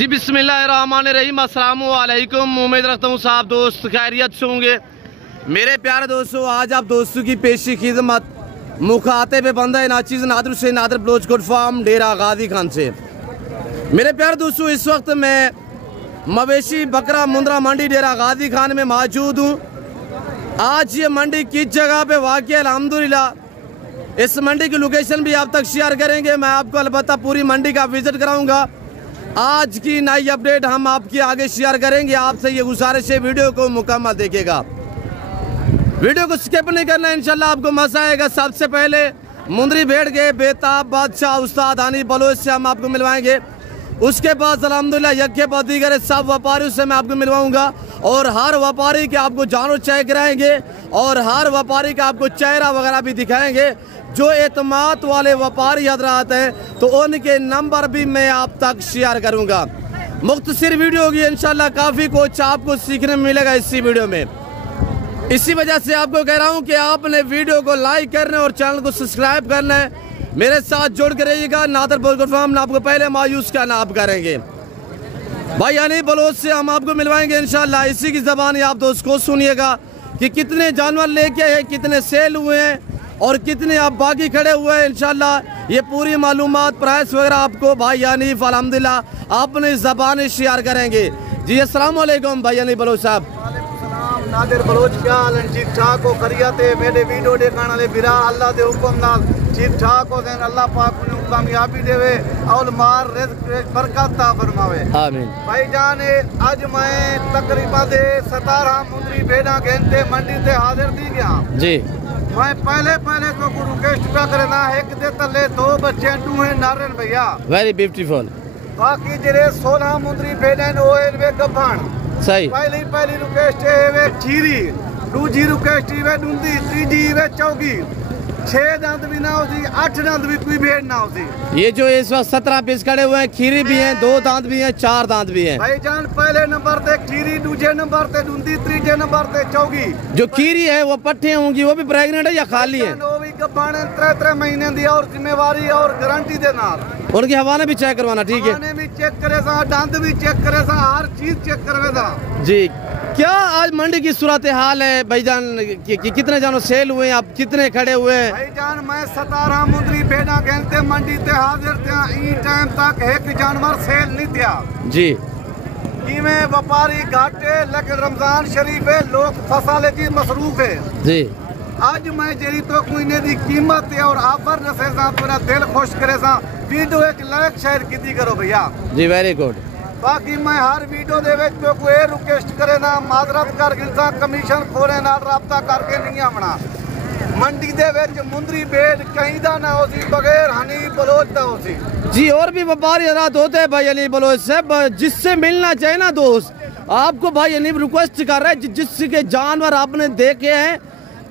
जी बिस्मिल्लाहिर्रहमानिर्रहीम, अस्सलाम वालेकुम। उम्मीद रखता हूँ साहब दोस्त खैरियत से होंगे। मेरे प्यारे दोस्तों, आज आप दोस्तों की पेशी खिदमत मुखाते पे बंदा नाचीज़ नादर से नादर ब्लोच कोट फार्म डेरा गाजी खान से। मेरे प्यारे दोस्तों, इस वक्त मैं मवेशी बकरा मुंद्रा मंडी डेरा गाजी खान में मौजूद हूँ। आज ये मंडी किस जगह पे वाक़ है, अल्हम्दुलिल्लाह इस मंडी की लोकेशन भी आप तक शेयर करेंगे। मैं आपको अलबत्ता पूरी मंडी का विजिट कराऊंगा। आज की नई अपडेट हम आपके आगे शेयर करेंगे। आपसे ये गुजारिश है, वीडियो को मुकम्मल देखिएगा, वीडियो को स्किप नहीं करना, इंशाल्लाह आपको मजा आएगा। सबसे पहले मुंदरी भेड़ के बेताब बादशाह उस्ताद हानी बलोच से हम आपको मिलवाएंगे। उसके बाद अल्हम्दुलिल्लाह यज्ञ पर दीगर सब व्यापारियों से मैं आपको मिलवाऊंगा और हर व्यापारी के आपको जानवर चेक कराएंगे और हर व्यापारी का आपको चेहरा वगैरह भी दिखाएंगे। जो एतमाद वाले व्यापारी हजरात हैं तो उनके नंबर भी मैं आप तक शेयर करूंगा। मुख्तसर वीडियो होगी, इंशाल्लाह काफ़ी कुछ आपको सीखने में मिलेगा इसी वीडियो में। इसी वजह से आपको कह रहा हूं कि आपने वीडियो को लाइक करना है और चैनल को सब्सक्राइब करना है। मेरे साथ जुड़ कर रहिएगा। नादर बोलकर फार्म आपको पहले मायूस का नाप करेंगे। भाई यानी बलोच से हम आपको मिलवाएंगे इंशाल्लाह। इसी की ज़बान आप दोस्त को सुनिएगा कि कितने जानवर लेके हैं, कितने सेल हुए हैं और कितने आप बाकी खड़े हुए हैं। इंशाल्लाह ये पूरी मालूमात प्राइस वगैरह आपको भाई यानी अल्हम्दुलिल्लाह अपनी ज़बान शेयर करेंगे। जी अस्सलाम वालेकुम भाई यानी बलोच साहब। नादिर बलोच क्या हाल है? ठीक ठाक हो? खरियत है? मेरे वीडियो देखने वाले बिरा अल्लाह दे हुक्म नाल ठीक ठाक हो देन। अल्लाह पाक उन्हें कामयाबी देवे और मार रिज़्क़ बरकत ता फरमावे, आमीन। भाईजान आज मैं तकरीबन 17 मुंदरी बेड़ा घंटे मंडी से हाजिर दी गया जी। मैं पहले तो गुरु रिक्वेस्ट पे करना एक दे तले 2 बच्चे टूहे नारन भैया, वेरी ब्यूटीफुल। बाकी जेरे 16 मुंदरी बेड़न ओए वे गभान सही। पहली रिक्वेस्ट है वे खीरी, दूजी रिक्वेस्ट वे डूंदी, तीजी वे चौगी। 6 दांत भी ना होती, 8 दांत भी कोई भेड़ ना होती। ये जो इस वक्त 17 पीस खड़े हुए हैं, खीरी भी हैं, 2 दांत भी हैं, 4 दांत भी हैं। भाईजान पहले नंबर पे खीरी, दूसरे नंबर पे डूंदी, तीसरे नंबर पे चौगी। जो खीरी है वो पट्टे होंगी, वो भी प्रेग्नेंट है या खाली है? वो भी गब्बाने 3 महीने दी और जिम्मेवारी और गारंटी दे नाल। उनके हवाले भी चेक करवाना, ठीक है? हवाले भी चेक करे सा, दांत भी चेक करे सा, हर चीज चेक करवे सा जी। क्या आज मंडी की सूरत हाल है भाईजान कि कितने जानवर सेल हुए हैं, आप कितने खड़े हुए हैं? भाईजान मैं 17 मुंदरी बेड़ा कहते मंडी ते हाजिर थे। ई टाइम तक एक जानवर सेल नहीं दिया जी। में व्यापारी घाटे, लेकिन रमजान शरीफ है, लोग फसल की मसरूफ है जी। आज मैं जेरी तो कोई ने दी कीमत है और ऑफर नसे सा पूरा दिल खुश करे सा। वीडियो एक लाइक शेयर कीती करो भैया जी, वेरी गुड। बाकी मैं हर वीडियो दे विच तो कोई रिक्वेस्ट करे ना, माजरत कर गिलसा कमीशन खोरे नाल राब्ता करके नहीं आवना। मंडी दे विच मुंदरी बेड़ कहीं दा ना होसी बगैर हनी बलोच दा होसी जी। और भी व्यापारी हजरात होते हैं भाई अली बलोच से, जिससे मिलना चाहिए ना दोस्त, आपको भाई अली रिक्वेस्ट कर रहे हैं जिसके जानवर आपने देखे हैं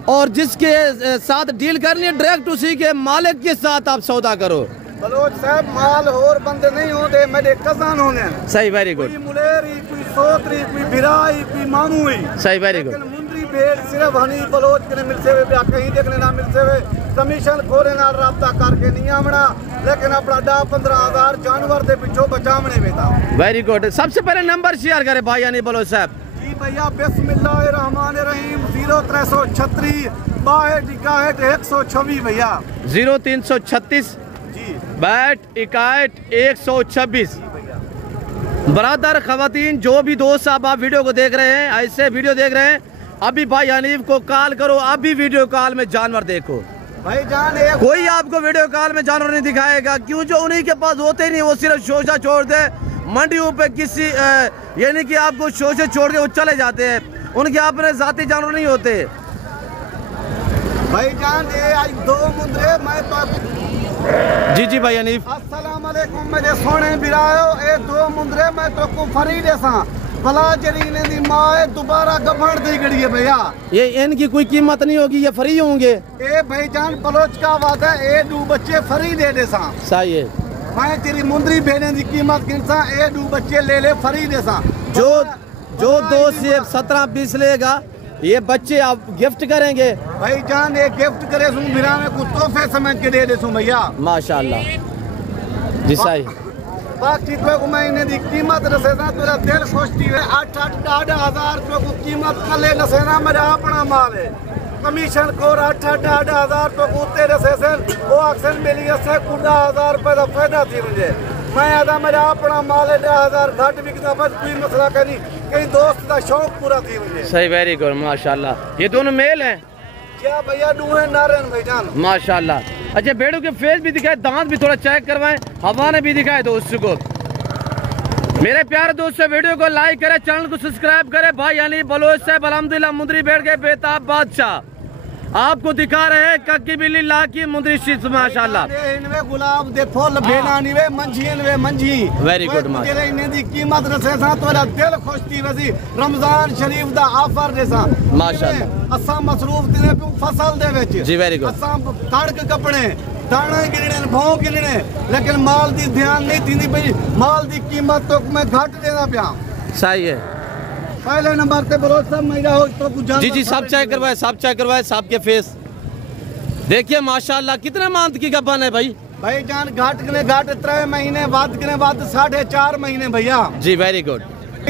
और जिसके साथ डील करनी है, डायरेक्ट उसी के मालिक के साथ आप सौदा करो। बलोच साहब माल और बंदे नहीं होते, मेरे कसान होने सही, वेरी गुड। कोई मुलेरी, कोई सोतरी, कोई बिराई, कोई मामूई सही, वेरी गुड। मुंदरी बेड़ सिर्फ हनी बलोच के मिल से कहीं देखने ना मिल से कमीशन खोरे नाल राब्ता करके नहीं आवना, लेकिन अपना 10-15 हज़ार जानवर के पिछो बचावने में था। Very good. सबसे पहले नंबर शेयर करे भाई यानी बलोच साहब जी। भैया बिस्मिल्लाहिर्रहमानिर्रहीम 0336 62 126 भैया 0336 62 126। बरादर खवातीन जो भी दोस्त आप वीडियो को देख रहे हैं, ऐसे वीडियो देख रहे हैं, अभी भाई हनीफ को कॉल करो, अभी वीडियो कॉल में जानवर देखो भाई जान। कोई आपको वीडियो कॉल में जानवर नहीं दिखाएगा, क्यों? जो उन्हीं के पास होते ही नहीं, वो सिर्फ शोशा छोड़ दे मंडियों पे किसी यानी कि आपको शोशे छोड़ के वो चले जाते हैं, उनके अपने जाती जानवर नहीं होते भाई जान। ये आज 2 मुंदरे मैं तो जी जी भाई हनीफ अस्सलाम वालेकुम मेरे सोने बिरायो। ए 2 मुंदरे मैं तो को फरी देसा भला जरीने दी मां है, दोबारा गभण दी गड़ी है भैया। ये इनकी कोई कीमत नहीं होगी, ये फ्री होंगे। ए भाईजान बलोच का बात है, ए 2 बच्चे फ्री दे देसा सही है। मैं तेरी मुंदरी भेने की कीमत गिनसा, ए 2 बच्चे ले ले फ्री देसा। जो 2 से 17 पीस लेगा ये बच्चे आप गिफ्ट करेंगे भाई जान। एक गिफ्ट करे सू बिरा में कुछ तोहफे समझ के दे दे सू भैया, माशाल्लाह जी सही। बाकी तो महीने की कीमत दसेना तेरा दिल खुशती है 8,5,000 रुपये को कीमत कले दसेना मेरा अपना माल है कमीशन को 8,5,000 रुपये को तेरे से वो अक्सर मिली से 10,000 रुपये का फायदा थी मुझे मैं आदा मेरा अपना माल है 10,000 घट बिकता बस कोई मसला कहीं कहीं दोस्त का शौक पूरा थी मुझे। सही, वेरी गुड माशाल्लाह। ये दोनों मेल हैं क्या भैया? दूहे नारायण भाईजान माशाल्लाह। अच्छा बेड़ों के फेस भी दिखाए, दांत भी थोड़ा चेक करवाएं, हवाने भी दिखाए दोस्तों को। मेरे प्यारे दोस्तों वीडियो को लाइक करें, चैनल को सब्सक्राइब करें। भाई यानी बलोच साहब अल्हम्दुलिल्लाह मुंदरी बैठ गए बेताब बादशाह आपको दिखा रहे हैं कक्की बिल्ली ला की मुंदरी शीत माशाल्लाह। इनवे गुलाब दे फूल बेनानी वे मंझी इनवे मंझी वेरी गुड माशाल्लाह। इन्हें दी कीमत रसे सा तोरा दिल खुश थी वसी रमजान शरीफ दा ऑफर जैसा माशाल्लाह। असा मसरूफ दिने पे फसल दे विच जी वेरी गुड। असा कड़क कपड़े दाने गिनने भाव गिनने लेकिन माल दी ध्यान नहीं थी भाई माल दी कीमत तो मैं घट देना पिया। सही है। पहले नंबर पे भरोसा मेरा हो तो कुछ जी जी सब चेक करवाए, सब चेक करवाए, सब के फेस देखिए माशाल्लाह। कितने मांत की गब्बन है भाई? भाई जान घाट के घाट 3 महीने बाद के बाद 4.5 महीने भैया। जी वेरी गुड।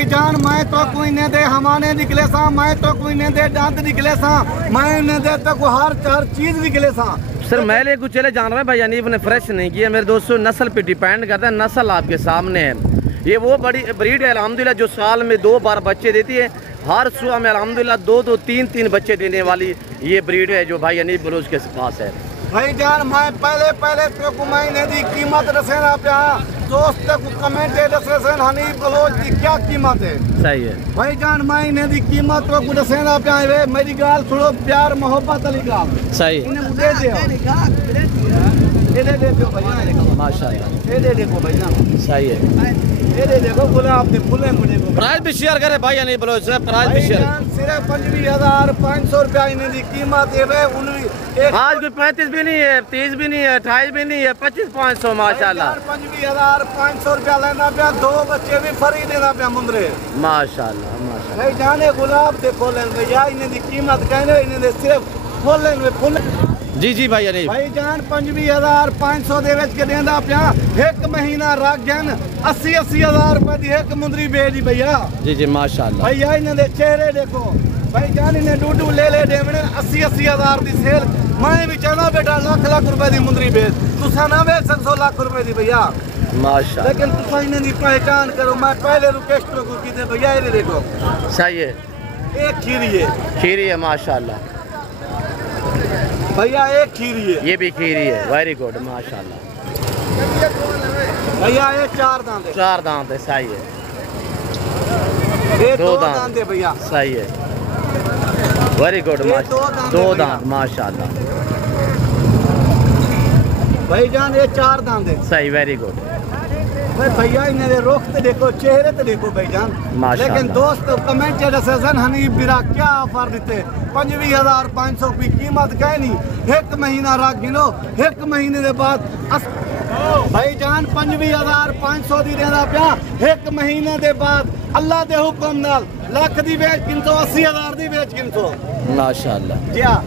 जान मैं तो कोई ने दे हमारे निकले सा मैं तो कोई ने दे दांत निकले सा मैं ने दे तो हर चीज निकले सा। सर मैले कुछ चले जान रहे हैं भाई यानी ने फ्रेश नहीं किया मेरे दोस्तों। नस्ल पे डिपेंड करता है, नस्ल आपके सामने है। ये वो बड़ी ब्रीड है अल्हम्दुलिल्लाह जो साल में 2 बार बच्चे देती है। हर सुबह में अल्हम्दुलिल्लाह 2-2 3-3 बच्चे देने वाली ये ब्रीड है जो भाई यानी बलोच के पास है। भाई जान मैं पहले तो को महीने दी कीमत रसेना पे दोस्त को कमेंट दसे हनीफ बलोच की क्या कीमत है। सही है भाई जान महीने दी कीमत तो को रसेना पे मेरी गाल थोड़ा प्यार मोहब्बत वाली गाल सही इन्हें दे दो भैया माशाल्लाह ये दे देखो भैया सही है ये दे देखो गुलाब दे फूले मुझे को प्राइस भी शेयर करे भाई यानी बलोच से प्राइस भी शेयर सिर्फ 25,500 रुपया इन्हें दी कीमत है आज कोई 35 भी नहीं है 30 भी नहीं है 28 भी नहीं है 25,500 माशाल्लाह 25,500 रुपया लेना पे 2 बच्चे भी फ्री देना पे मुंदरे माशाल्लाह माशाल्लाह। भाई जाने गुलाब दे फूले भैया इन्हें दी कीमत कहने इन्हें दे सिर्फ फूले में फूले जी जी भाई यानी भाई जान 25,500 दे विच के देंदा पिया 1 महीना रख गन 80,000 रुपए दी एक मुंदरी बेची भैया। जी जी माशाल्लाह। भैया इन्हें दे चेहरे देखो भाई जान इन्हें डूडू ले देवने 80,000 दी सेल मैं भी चाहना बेटा लाख रुपए दी मुंदरी बेच तुसा ना बेच 100 लाख रुपए दी भैया माशाल्लाह। लेकिन तुसा इन्हें दी पहचान करो मैं पहले रिक्वेस्ट को कीते भैया ये देखो सही है एक खीरी है माशाल्लाह भैया एक खीरी है ये भी खीरी है वेरी गुड माशाल्लाह। भैया ये 4 दांत है सही है ये 2 दांत है भैया सही है वेरी गुड माशाल्लाह 2 दांत माशाल्लाह। भाईजान ये 4 दांत है सही वेरी गुड। भैया इन्हें रुख तो देखो चेहरे तो देखो भाईजान लेकिन दोस्त कमेंट सेशन हनीफ बिरा क्या ऑफर देते 25,500 की कीमत कहनी 1 महीना रख गिनो 1 महीने के बाद भाईजान 25,500 दी देना पिया 1 महीने के बाद अल्लाह के हुक्म नाल लाख दी बेच किंतो 80,000 दी बेच किंतो माशाल्लाह।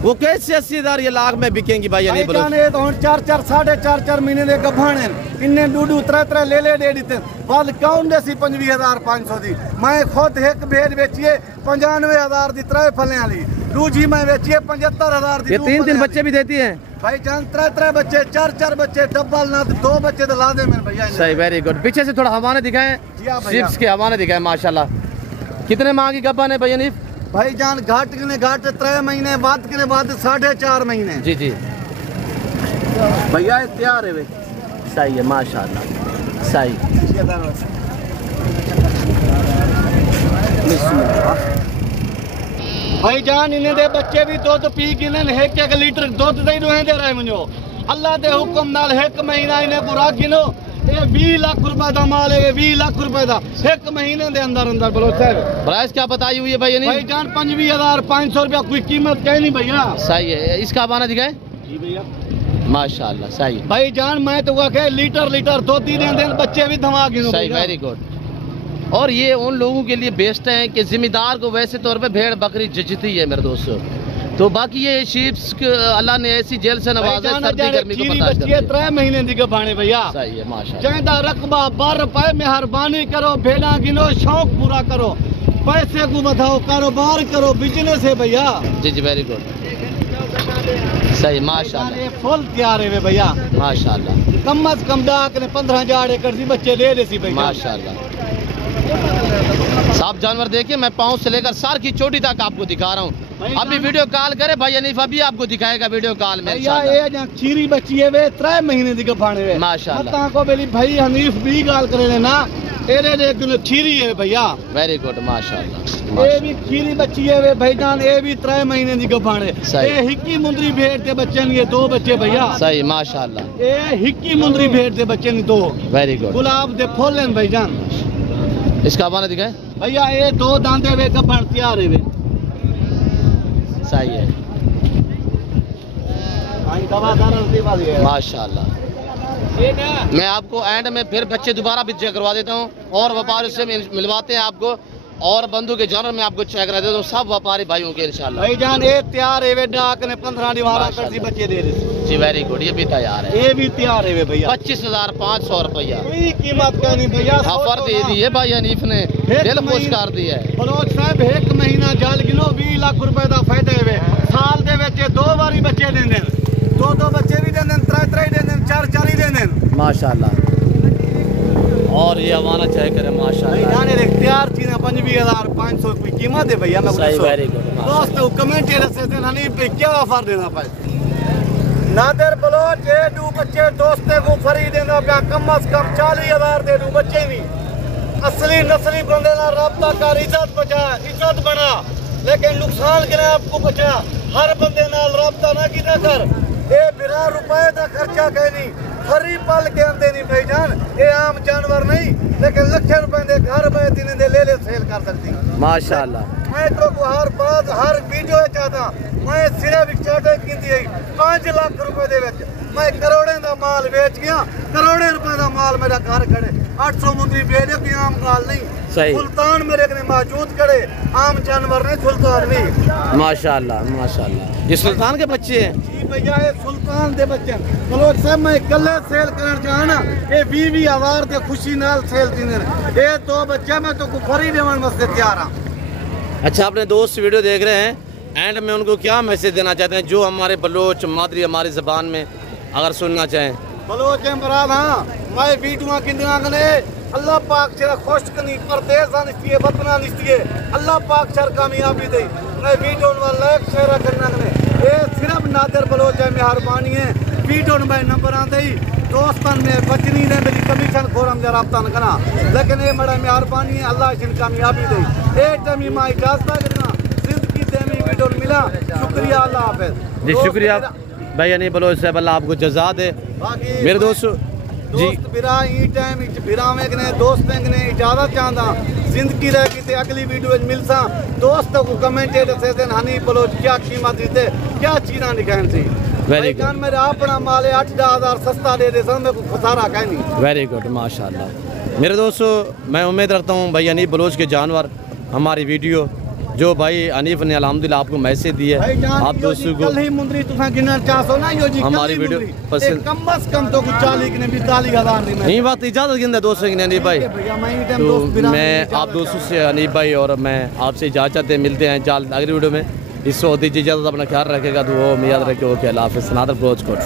वो कैसे 80,000 ये लाख में बिकेंगी भाई यानी जाने तो 4-4 4.5 महीने दे गभाने इन्ने डूडू 3 ले दे दीते बाद कौन देसी 25,500 दी मैं खुद एक भेज बेचिए 95,000 दी 3 फले वाली दूजी मैं बेचिए 75,000 दी। ये 3 बच्चे भी देती है भाई जान 3 बच्चे 4 बच्चे डबल ना 2 बच्चे तो ला दे मेरे भैया सही वेरी गुड। पीछे से थोड़ा हवाने दिखाएं चिप्स के हवाने दिखाएं माशाल्लाह। कितने माह की गब्बन है भैया नीफ? भाई जान घाट 3 महीने बाद के बाद 4.5 महीने जी जी भैया तैयार है सही है माशाल्लाह सही। भाई जान इन्हें दे बच्चे भी दूध पी के 1 लीटर दूध दे रहे मुझो अल्लाह के हुक्म नाल 1 महीना इन्हें पूरा गिनो ये 20 लाख रुपए का माल है 20 लाख रुपए का 1 महीने के अंदर अंदर बलोच साहब। प्राइस क्या बताई हुई है भाई? भाई जान 25,500 रुपया कोई कीमत कह नहीं भैया सही है। इसका बाना दिखाए जी भैया माशाल्लाह सही। भाई जान मैं तो कह लीटर दूध ही दे बच्चे भी धमा गिनो सही वेरी गुड। और ये उन लोगों के लिए बेस्ट है कि जिम्मेदार को वैसे तौर पे भेड़ बकरी जचती है मेरे दोस्तों तो बाकी ये शीप्स अल्लाह ने ऐसी जेल से नवाजा, सर्दी गर्मी को बर्दाश्त करती है। 3 महीने दी गबाने भैया, सही है माशाल्लाह। चाहता रकबा 12 रुपए मेहरबानी करो, भेड़ा गिनो, शौक पूरा करो, पैसे को बढ़ाओ, कारोबार करो, बिजनेस है भैया। जी जी वेरी गुड, सही माशाल्लाह। फुल तैयार है भैया माशाल्लाह, कम अज कम 15,000 एकड़ सी बच्चे ले ले सी भैया माशाल्लाह। साफ जानवर देखिए, मैं पाँव से लेकर सर की चोटी तक आपको दिखा रहा हूँ। अभी वीडियो कॉल करे भाई हनीफ, अभी आपको दिखाएगा वीडियो कॉल में इंशाल्लाह। खीरी बच्ची है वे 3 महीने दी गबाने वे माशाल्लाह। को बेली भाई हनीफ भी गाल करे ना, एरे दे किलो खीरी है भैया। वेरी गुड माशाल्लाह। ये भी खीरी बच्ची है वे भाईजान, ये भी 3 महीने दी गबाने। ये हिक्की मुंदरी भेड़ के बच्चे नहीं, ये 2 बच्चे भैया। सही माशाल्लाह। ये हिक्की मुंदरी भेड़ के बच्चे नहीं 2। Very good. गुलाब दे फूल हैं भाईजान। इसका हवाला दिखाए भैया, ये 2 दांते वे गबन तैयार है वे। सही है माशाल्लाह। मैं आपको एंड में फिर बच्चे दोबारा भी चेक करवा देता हूँ और व्यापारी से मिलवाते हैं आपको, और बंधु के जानवर में आपको चेक करा देता हूँ, सब व्यापारी भाइयों के इंशाल्लाह। भाईजान ये तैयार है वे, डाक ने 15 दीवारा कर बच्चे दे रहे जी। वेरी गुड, ये भी तैयार है, ये भी तैयार है वे भैया। 25,500 रुपया कोई कीमत का नहीं भैया, ऑफर दे दी है भाई हनीफ ने, दिल खुश कर दिया है। बलोच साहब 1 महीना जाल गिनो 20 लाख रुपए का फायदा है। साल दे विच 2 बारी बच्चे देंदे, 2 बच्चे भी देंदे, 3 देंदे, 4 ही देंदे माशाल्लाह। और ये हमारा चेक करे माशाल्लाह। जाने इख्तियार चीज़ 25,500 की कीमत है भैया। मैं वेरी गुड दोस्त कमेंट से हनीफ पे क्या ऑफर देना पाए। नादर बलोच ये 2 बच्चे दोस्ते को फ्री देना पिया, कम अज कम 40,000 दे 2 बच्चे नहीं। असली नस्ली बंदे ना रब्ता कर, इज्जत बचा, इज्जत बना, लेकिन नुकसान के आपको बचा। हर बंदे नाल रब्ता ना किया कर। ये बिना रुपए का खर्चा कहनी खरी पल के आंदे नहीं भाईजान, ये आम जानवर नहीं, लेकिन लाखों रुपए दे घर में दिन दे ले सेल कर सकती माशाल्लाह। मैं तो हर बात हर वीडियो चाहता, मैं सिर्फ स्टार्टिंग की 5 लाख रुपए दे विच मैं करोड़ों का माल बेच गया, करोड़ों रुपए का माल मेरा घर खड़े, 800 मुंदरी बेचे की आम गाल नहीं। सही। सुल्तान मेरे कने मौजूद खड़े, आम जानवर नहीं, सुल्तान भी माशाल्लाह माशाल्लाह। ये सुल्तान के बच्चे हैं जी भैया, ये सुल्तान दे बच्चे। बलोच साहब मैं कल्ले सेल करना चाहना, ये 20,000 के खुशी नाल सेल दिन। ये 2 बच्चे मैं तो फ्री देवन वास्ते तैयार हाँ। अच्छा, अपने दोस्त वीडियो देख रहे हैं, एंड में उनको क्या मैसेज देना चाहते हैं जो हमारे बलोच मादरी हमारी ज़बान में अगर सुनना चाहें? बलोच बराद हाँ, मैं वीडियो किंदे अल्लाह पाक चरा खुश कनी, परदेसा निस्तिये, वतना निस्तिये, अल्लाह पाक चर कामयाबी दे। मैं वीडियो लाइक शेयर करना ये सिर्फ नादर बलोच है, मेहरबानी है। वीडियो में नंबर आते ही दोस्तन में बचनी ने मेरी कमीशन खोरम जा रब्ता न करा, लेकिन ये बड़ा मेहरबानी है, अल्लाह इस कामयाबी दे। एक टाइम माँ इजाजत करना, जिंदगी देमी वीडियो मिला, शुक्रिया, अल्लाह हाफिज जी। शुक्रिया भाई नहीं बलोच साहब, अल्लाह आपको जज़ा दे। मेरे दोस्त जी बिरा ई टाइम बिरावे ने दोस्त ने इजाजत चाहता, जिंदगी रह गई अगली वीडियो मिलसा। दोस्त को कमेंट से हनीफ बलोच क्या कीमत देते, क्या चीज़ा दिखाएं सी। Very good. मेरा अपना माल 8-10,000 सस्ता दे दे, मेरे को खसारा कहीं नहीं। वेरी गुड माशाल्लाह। मेरे दोस्तों, मैं उम्मीद रखता हूँ भाई हनीफ बलोच के जानवर हमारी वीडियो जो भाई हनीफ ने अल्हम्दुलिल्लाह आपको मैसेज दिया है, आप दोस्तों को हमारी वीडियो पसंद कम अज कम तो 40,000 नहीं बात इजाज़त गिनते दोस्तों की हनीफ भाई। तो मैं आप दोस्तों से हनीफ भाई और मैं आपसे इजाज़त है, मिलते हैं जल्द अगली वीडियो में। इस वक्त इजाज़त, अपना ख्याल रखेगा, तो वो याद रखे। ओके, अल्लाह हाफ़िज़। नादर बलोच कोट।